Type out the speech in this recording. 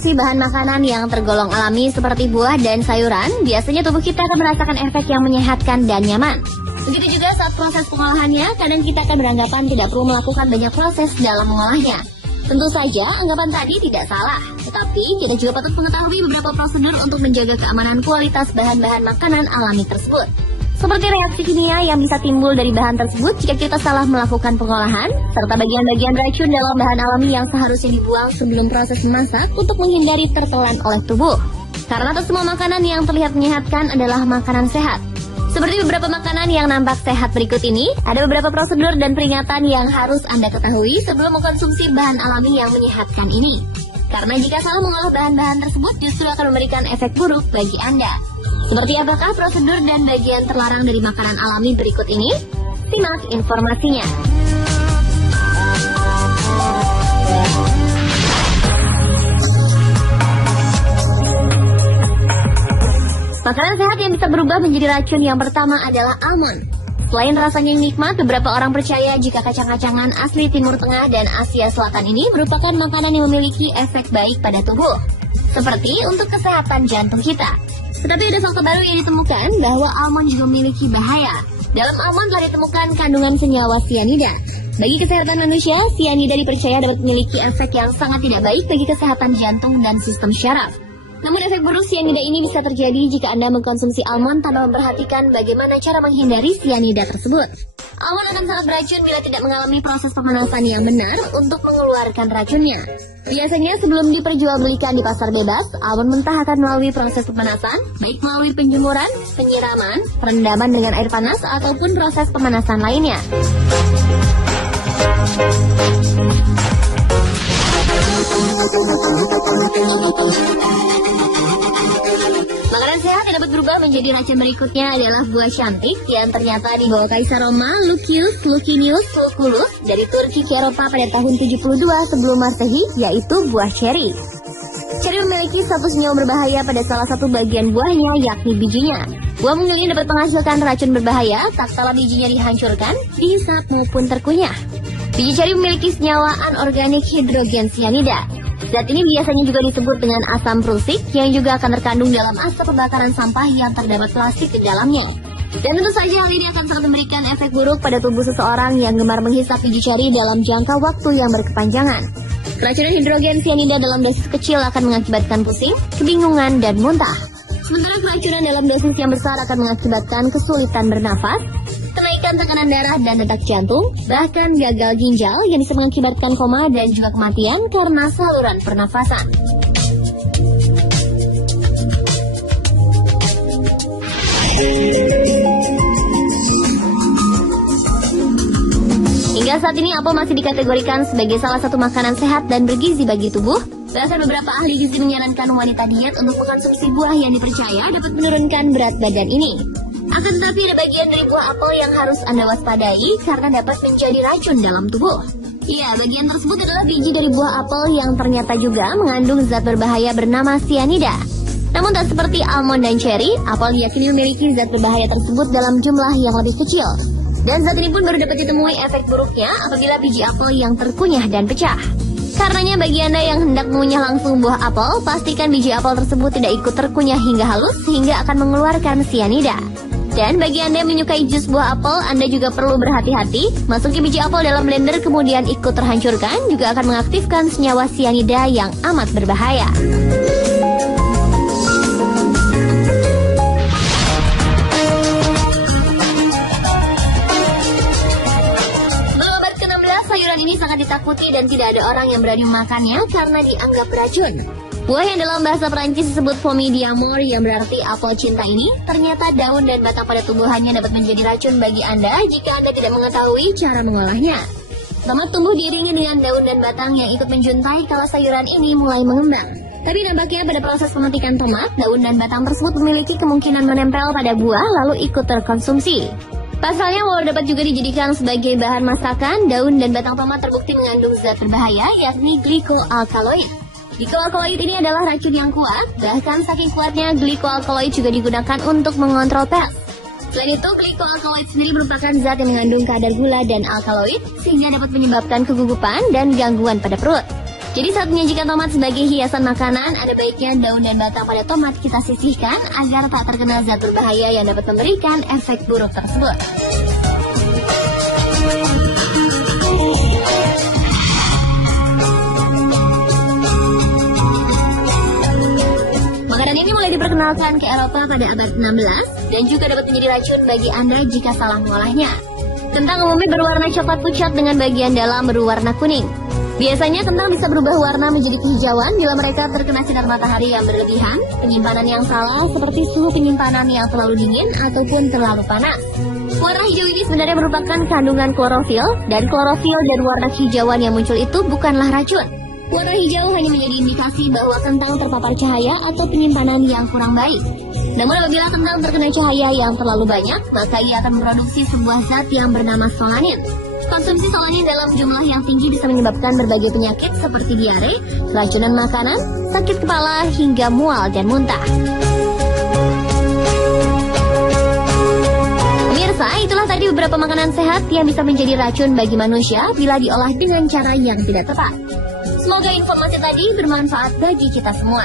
mengkonsumsi bahan makanan yang tergolong alami seperti buah dan sayuran, biasanya tubuh kita akan merasakan efek yang menyehatkan dan nyaman. Begitu juga saat proses pengolahannya, kadang kita akan beranggapan tidak perlu melakukan banyak proses dalam mengolahnya. Tentu saja, anggapan tadi tidak salah. Tetapi, kita juga patut mengetahui beberapa prosedur untuk menjaga keamanan kualitas bahan-bahan makanan alami tersebut. Seperti reaksi kimia yang bisa timbul dari bahan tersebut jika kita salah melakukan pengolahan, serta bagian-bagian racun dalam bahan alami yang seharusnya dibuang sebelum proses memasak untuk menghindari tertelan oleh tubuh. Karena tak semua makanan yang terlihat menyehatkan adalah makanan sehat. Seperti beberapa makanan yang nampak sehat berikut ini, ada beberapa prosedur dan peringatan yang harus Anda ketahui sebelum mengkonsumsi bahan alami yang menyehatkan ini. Karena jika salah mengolah bahan-bahan tersebut justru akan memberikan efek buruk bagi Anda. Seperti apakah prosedur dan bagian terlarang dari makanan alami berikut ini? Simak informasinya. Makanan sehat yang bisa berubah menjadi racun yang pertama adalah almond. Selain rasanya yang nikmat, beberapa orang percaya jika kacang-kacangan asli Timur Tengah dan Asia Selatan ini merupakan makanan yang memiliki efek baik pada tubuh, seperti untuk kesehatan jantung kita. Tetapi ada fakta baru yang ditemukan bahwa almond juga memiliki bahaya. Dalam almond telah ditemukan kandungan senyawa sianida. Bagi kesehatan manusia, sianida dipercaya dapat memiliki efek yang sangat tidak baik bagi kesehatan jantung dan sistem syaraf. Namun efek buruk sianida ini bisa terjadi jika Anda mengkonsumsi almond tanpa memperhatikan bagaimana cara menghindari sianida tersebut. Almond akan sangat beracun bila tidak mengalami proses pemanasan yang benar untuk mengeluarkan racunnya. Biasanya sebelum diperjualbelikan di pasar bebas, almond mentah akan melalui proses pemanasan, baik melalui penjemuran, penyiraman, perendaman dengan air panas, ataupun proses pemanasan lainnya. Makanan sehat yang dapat berubah menjadi racun berikutnya adalah buah cantik yang ternyata dibawa Kaisar Roma Licinius Lucullus dari Turki ke Eropa pada tahun 72 sebelum Masehi, yaitu buah ceri. Ceri memiliki status senyawa berbahaya pada salah satu bagian buahnya, yakni bijinya. Buah mungil ini dapat menghasilkan racun berbahaya tak kala bijinya dihancurkan, dihisap maupun terkunyah. Biji ceri memiliki senyawa anorganik hidrogen sianida. Zat ini biasanya juga disebut dengan asam prusik yang juga akan terkandung dalam asap pembakaran sampah yang terdapat plastik di dalamnya. Dan tentu saja hal ini akan sangat memberikan efek buruk pada tubuh seseorang yang gemar menghisap biji ceri dalam jangka waktu yang berkepanjangan. Keracunan hidrogen sianida dalam dosis kecil akan mengakibatkan pusing, kebingungan, dan muntah. Sementara keracunan dalam dosis yang besar akan mengakibatkan kesulitan bernafas, kenaikan tekanan darah dan detak jantung, bahkan gagal ginjal yang bisa mengakibatkan koma dan juga kematian karena saluran pernafasan. Hingga saat ini apel masih dikategorikan sebagai salah satu makanan sehat dan bergizi bagi tubuh. Bahkan beberapa ahli gizi menyarankan wanita diet untuk mengkonsumsi buah yang dipercaya dapat menurunkan berat badan ini. Akan tetapi ada bagian dari buah apel yang harus Anda waspadai karena dapat menjadi racun dalam tubuh. Ya, bagian tersebut adalah biji dari buah apel yang ternyata juga mengandung zat berbahaya bernama sianida. Namun tak seperti almond dan ceri, apel diyakini memiliki zat berbahaya tersebut dalam jumlah yang lebih kecil. Dan zat ini pun baru dapat ditemui efek buruknya apabila biji apel yang terkunyah dan pecah. Karenanya bagi Anda yang hendak mengunyah langsung buah apel, pastikan biji apel tersebut tidak ikut terkunyah hingga halus sehingga akan mengeluarkan sianida. Dan bagi Anda yang menyukai jus buah apel, Anda juga perlu berhati-hati. Masuki biji apel dalam blender kemudian ikut terhancurkan juga akan mengaktifkan senyawa sianida yang amat berbahaya. Sayuran ini sangat ditakuti dan tidak ada orang yang berani memakannya karena dianggap beracun. Buah yang dalam bahasa Perancis disebut pomme d'amour yang berarti apel cinta ini, ternyata daun dan batang pada tumbuhannya dapat menjadi racun bagi Anda jika Anda tidak mengetahui cara mengolahnya. Tomat tumbuh diiringi dengan daun dan batang yang ikut menjuntai kalau sayuran ini mulai mengembang. Tapi nampaknya pada proses pemetikan tomat, daun dan batang tersebut memiliki kemungkinan menempel pada buah lalu ikut terkonsumsi. Pasalnya, walau dapat juga dijadikan sebagai bahan masakan, daun dan batang tomat terbukti mengandung zat berbahaya, yakni glycoalkaloid. Glycoalkaloid ini adalah racun yang kuat, bahkan saking kuatnya glycoalkaloid juga digunakan untuk mengontrol pers. Selain itu, glycoalkaloid sendiri merupakan zat yang mengandung kadar gula dan alkaloid, sehingga dapat menyebabkan kegugupan dan gangguan pada perut. Jadi saat menyajikan tomat sebagai hiasan makanan, ada baiknya daun dan batang pada tomat kita sisihkan agar tak terkena zat berbahaya yang dapat memberikan efek buruk tersebut. Makanan ini mulai diperkenalkan ke Eropa pada abad 16 dan juga dapat menjadi racun bagi Anda jika salah mengolahnya. Kentang umumnya berwarna coklat pucat dengan bagian dalam berwarna kuning. Biasanya kentang bisa berubah warna menjadi kehijauan bila mereka terkena sinar matahari yang berlebihan, penyimpanan yang salah seperti suhu penyimpanan yang terlalu dingin ataupun terlalu panas. Warna hijau ini sebenarnya merupakan kandungan klorofil, dan klorofil dan warna kehijauan yang muncul itu bukanlah racun. Warna hijau hanya menjadi indikasi bahwa kentang terpapar cahaya atau penyimpanan yang kurang baik. Namun apabila kentang terkena cahaya yang terlalu banyak, maka ia akan memproduksi sebuah zat yang bernama solanin. Konsumsi solanin dalam jumlah yang tinggi bisa menyebabkan berbagai penyakit seperti diare, keracunan makanan, sakit kepala, hingga mual dan muntah. Pemirsa, itulah tadi beberapa makanan sehat yang bisa menjadi racun bagi manusia bila diolah dengan cara yang tidak tepat. Semoga informasi tadi bermanfaat bagi kita semua.